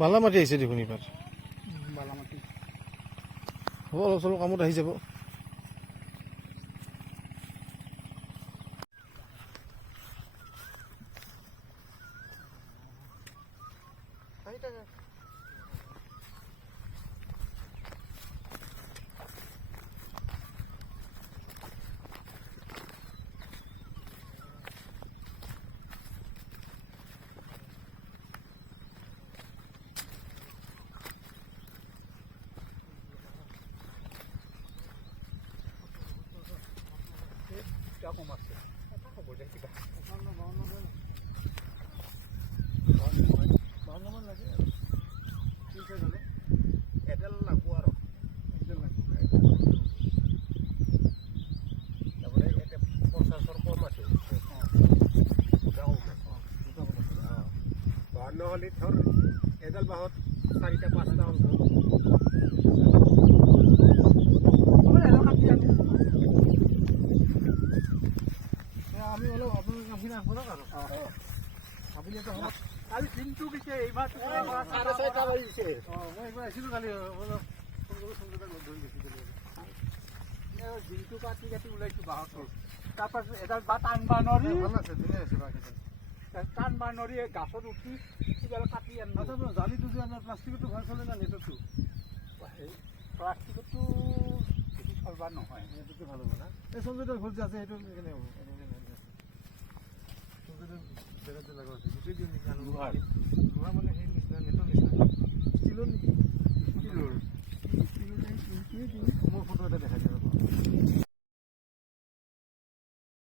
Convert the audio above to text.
বালা মাটি আহিছে দেখোন এইবাৰ বালামাটি হ'ব অলপ চলপ কামত আহি যাব কম আছে হ'ব দে কিবা লাগে এডাল লাগব আৰু তাৰপৰা এতিয়া 50ৰ কম আছে 52 হ'লে ধৰ এডাল বাঁহত 4টা 5টা হ'ল আমি অলপ আপোনাৰ কামখিনি আগবঢ়াওক আৰু আপুনি এটা সময় কালি দিনটো গৈছে এইবাৰ 4:30 বাজিছে মই একবাৰ আহিছিলোঁ কালি অলপ ফোন ধৰি গৈছিলোঁ দিনটো কাটি কাটি ওলাইছোঁ বাহঁতৰ তাৰপাছত এডাল বা টানবা নৰি ভাল আছে ধুনীয়া আছে বাকীডাল টানবা নৰি গাছত উঠি কিবা কাটি আনিলোঁ জালিটো যে আমাৰ প্লাষ্টিকটো ভাল চলে না নেটতো প্লাষ্টিকটো বেছি চলবা নহয় সেইটোতো ভাল হ'ব না এই সঞ্জয়দাৰ ঘৰ যে আছে সেইটো কেনে হ'ব বেড়াতে লাগা আছে গোটেই দিন নেকি লোহাৰ মানে সেই নিচিনা নেটৰ নিচিনা ষ্টিলৰ নেকি ষ্টিলৰ মোৰ ফটো এটা দেখাই দিব